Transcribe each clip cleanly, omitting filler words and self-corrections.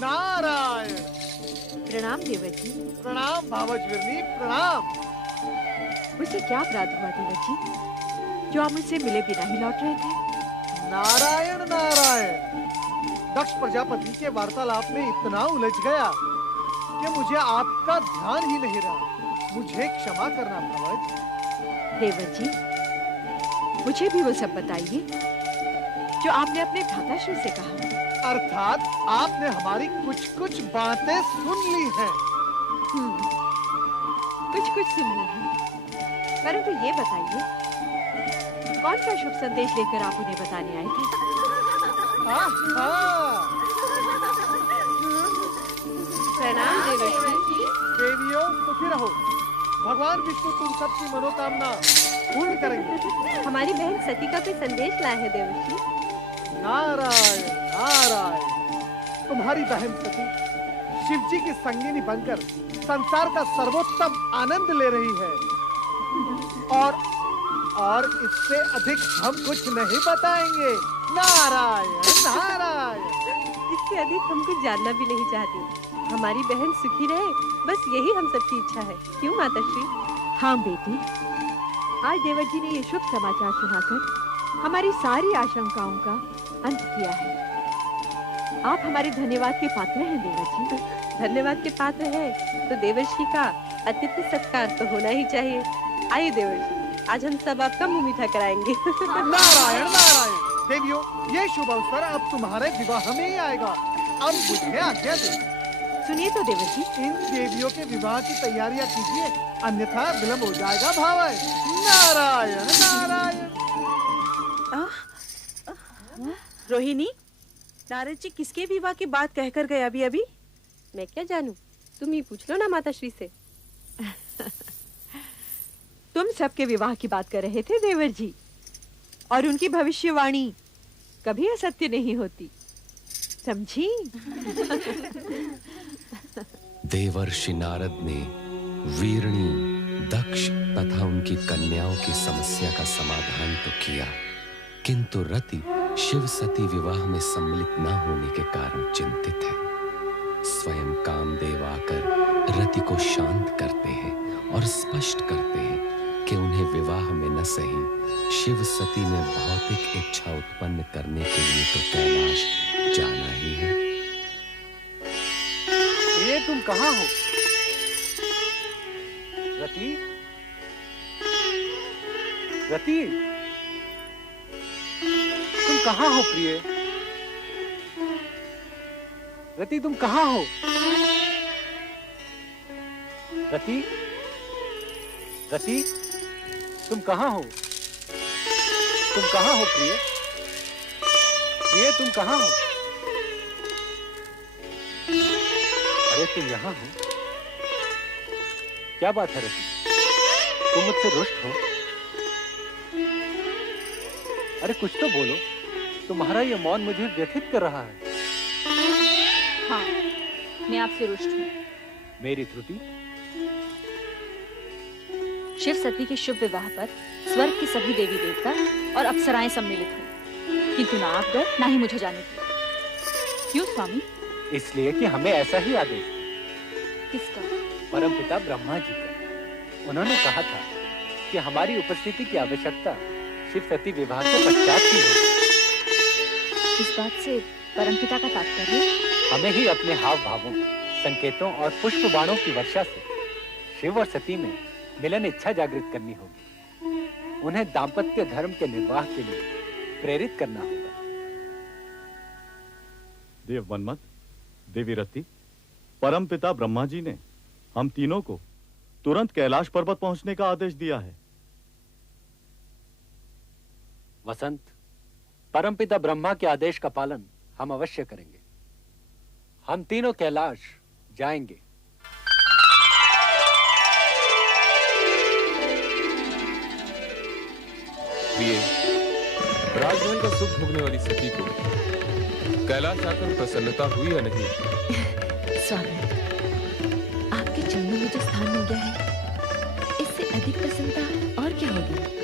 नारायण। प्रणाम देवर जी। प्रणाम भावजवीरनी, प्रणाम। मुझसे क्या अपराध हुआ देवर जी, जो आप मुझसे मिले बिना ही लौट रहे थे? नारायण नारायण। दक्ष प्रजापति के वार्तालाप में इतना उलझ गया कि मुझे आपका ध्यान ही नहीं रहा। मुझे क्षमा करना भावज। देवर जी, मुझे भी वो सब बताइए जो आपने अपने भ्राताश्री से कहा। अर्थात आपने हमारी कुछ बातें सुन ली हैं। कुछ सुन ली है, परंतु ये बताइए कौन सा शुभ संदेश लेकर आप उन्हें बताने आए थे? प्रणाम देवर्षि। देवियों सुखी रहो। भगवान विष्णु तुम सबकी मनोकामना पूर्ण करेंगे। हमारी बहन सती का कोई संदेश लाए है देवर्षि। नारायण नारायण। तुम्हारी बहन सती शिव जी की संगिनी बनकर संसार का सर्वोत्तम आनंद ले रही है और इससे अधिक हम कुछ नहीं बताएंगे। नारायण नारायण। इससे अधिक हम कुछ जानना भी नहीं चाहते। हमारी बहन सुखी रहे, बस यही हम सबकी इच्छा है। क्यों माताश्री? हाँ बेटी, आज देवर जी ने ये शुभ समाचार सुनाकर हमारी सारी आशंकाओं का अंत किया है। आप हमारे धन्यवाद के पात्र हैं देवर जी। धन्यवाद के पात्र हैं तो देवर्षि का अतिथि सत्कार तो होना ही चाहिए। आइए देवर्षि, आज हम सब आपका मुंह मीठा कराएंगे। नारायण नारायण। देवियों, ये शुभ अवसर अब तुम्हारे विवाह में ही आएगा। अब मुझे आज्ञा दो। सुनिए तो देवर जी, इन देवियों के विवाह की तैयारियां कीजिए, अन्यथा विलंब हो जाएगा भावज। नारायण नारायण। रोहिणी, नारद जी किसके विवाह की बात कहकर गए अभी? मैं क्या जानूं, तुम ही पूछ लो ना माताश्री से। तुम सबके विवाह की बात कर रहे थे देवर जी, और उनकी भविष्यवाणी कभी असत्य नहीं होती, समझी? देवर्षि नारद ने वीरणी, दक्ष तथा उनकी कन्याओं की समस्या का समाधान तो किया, किंतु रति शिव सती विवाह में सम्मिलित न होने के कारण चिंतित है। स्वयं कामदेव आकर रति को शांत करते हैं और स्पष्ट करते हैं कि उन्हें विवाह में न सही शिव सती में भौतिक इच्छा उत्पन्न करने के लिए तो कैलाश जाना ही है। ये तुम कहाँ हो रति? रति, तुम कहाँ हो प्रिय? रति, तुम कहाँ हो? रति, रति, तुम कहाँ हो? तुम कहाँ हो प्रिय? प्रिय, तुम कहाँ हो? अरे तुम यहाँ हो? क्या बात है रति? तुम मुझसे रुष्ट हो? अरे कुछ तो बोलो, तुम्हारा ये मौन मुझे व्यथित कर रहा है। हाँ, मैं आपसे रुष्ट हूँ। मेरी त्रुटि? शिव सती के शुभ विवाह पर स्वर्ग के सभी देवी देवता और अप्सराएं सम्मिलित हुई, किंतु ना आप गए ना ही मुझे जाने दिया। क्यों स्वामी? इसलिए कि हमें ऐसा ही आदेश। किसका? परमपिता ब्रह्मा जी का। उन्होंने कहा था कि हमारी उपस्थिति की आवश्यकता शिव सती विवाह के पश्चात ही है। इस बात से परमपिता का तात्पर्य? हमें ही अपने हाव भावों, संकेतों और पुष्प बाणों की वर्षा से शिव और सती में मिलन इच्छा जागृत करनी होगी। उन्हें दाम्पत्य धर्म के निर्वाह के लिए प्रेरित करना होगा। देव मनमत, देवी रति, परमपिता ब्रह्मा जी ने हम तीनों को तुरंत कैलाश पर्वत पहुंचने का आदेश दिया है। वसंत, परमपिता ब्रह्मा के आदेश का पालन हम अवश्य करेंगे। हम तीनों कैलाश जाएंगे। प्रिय, राजमहल का सुख भोगने वाली सती को कैलाश आकर प्रसन्नता हुई या नहीं? स्वामी, आपके चरणों में जो स्थान मिल गया है, इससे अधिक प्रसन्नता और क्या होगी?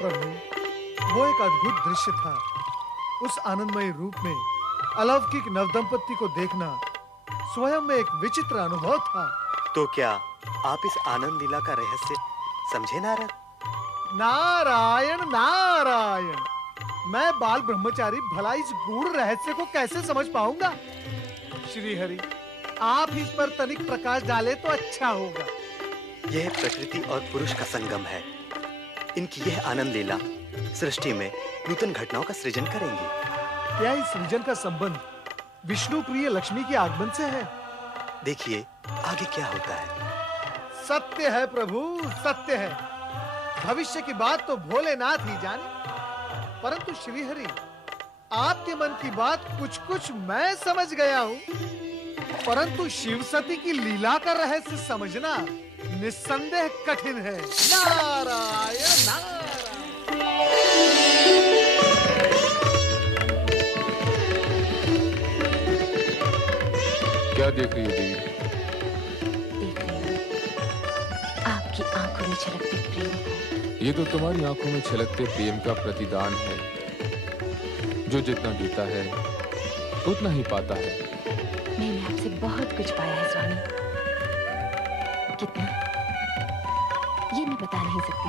प्रभु, वो एक अद्भुत दृश्य था। उस आनंदमय रूप में अलौकिक नवदंपति को देखना स्वयं में एक विचित्र अनुभव था। तो क्या आप इस आनंद लीला का रहस्य समझे नारद? नारायण नारायण, मैं बाल ब्रह्मचारी भला इस गूढ़ रहस्य को कैसे समझ पाऊंगा? श्री हरि, आप इस पर तनिक प्रकाश डाले तो अच्छा होगा। यह प्रकृति और पुरुष का संगम है। इनकी यह आनंद लीला सृष्टि में नूतन घटनाओं का सृजन करेंगी। क्या इस सृजन का संबंध विष्णु प्रिय लक्ष्मी के आगमन से है? देखिए आगे क्या होता है। सत्य है प्रभु, सत्य है। भविष्य की बात तो भोलेनाथ ही जाने, परंतु श्रीहरि, आपके मन की बात कुछ कुछ मैं समझ गया हूँ, परंतु शिव सती की लीला का रहस्य समझना निस्संदेह कठिन है। नारायण नारायण। क्या देख रही हो देवी? देख रही हूँ आपकी आंखों में छलकते प्रेम को। ये तो तुम्हारी आंखों में छलकते प्रेम का प्रतिदान है। जो जितना देता है उतना ही पाता है। मैंने आपसे बहुत कुछ पाया है स्वामी। कितना, ये मैं बता नहीं सकती।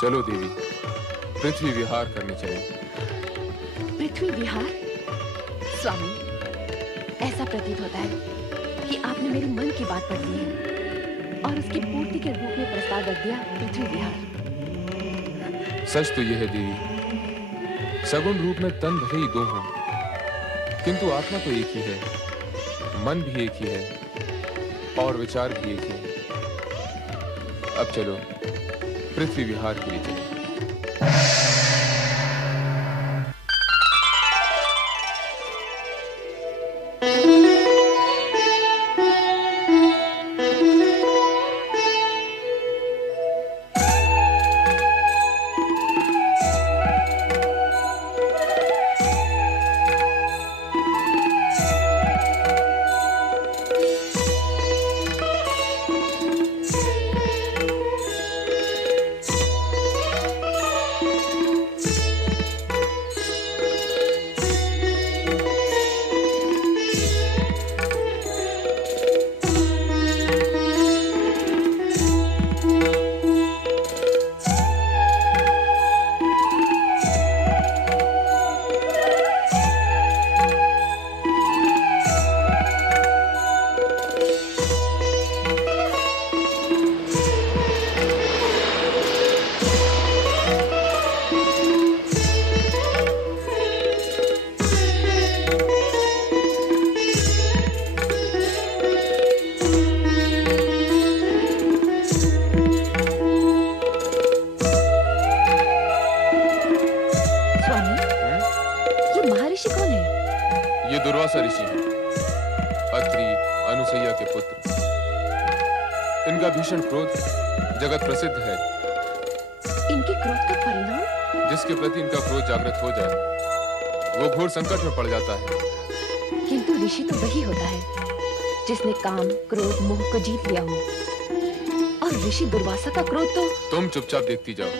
चलो देवी, पृथ्वी विहार करने चले। पृथ्वी विहार? स्वामी, ऐसा प्रतीत होता है कि आपने मेरे मन की बात पढ़ ली है और उसकी पूर्ति के रूप में प्रस्ताव रख दिया, पृथ्वी विहार। सच तो यह है देवी, सगुण रूप में तन भले ही दो हों, किंतु आत्मा तो एक ही है, मन भी एक ही है और विचार भी एक ही है। अब चलो पृथ्वी विहार के लिए चलें। दुर्वासा ऋषि हैं, अत्रि अनुसैया के पुत्र। इनका भीषण क्रोध जगत प्रसिद्ध है। इनके क्रोध का परिणाम? जिसके प्रति इनका क्रोध जागृत हो जाए वो घोर संकट में पड़ जाता है। किंतु ऋषि तो वही होता है जिसने काम, क्रोध, मोह को जीत लिया हो। और ऋषि दुर्वासा का क्रोध तो... तुम चुपचाप देखती जाओ,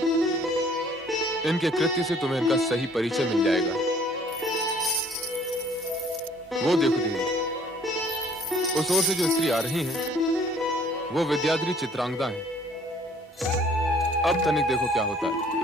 इनके कृत्य से तुम्हें इनका सही परिचय मिल जाएगा। वो देखो देवी, उस ओर से जो स्त्री आ रही हैं, वो विद्याधरी चित्रांगदा हैं। अब तनिक देखो क्या होता है।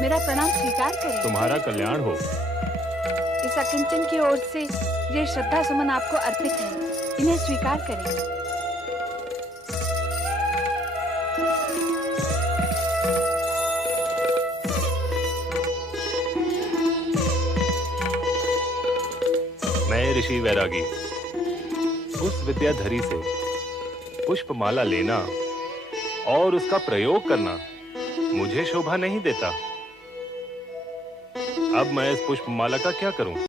मेरा प्रणाम स्वीकार करें। तुम्हारा कल्याण हो। इस अकिंचन की ओर से ये श्रद्धा सुमन आपको अर्पित है, इन्हें स्वीकार करें। मैं ऋषि वैरागी उस विद्याधरी से पुष्पमाला लेना और उसका प्रयोग करना मुझे शोभा नहीं देता। अब मैं इस पुष्पमाला का क्या करूं?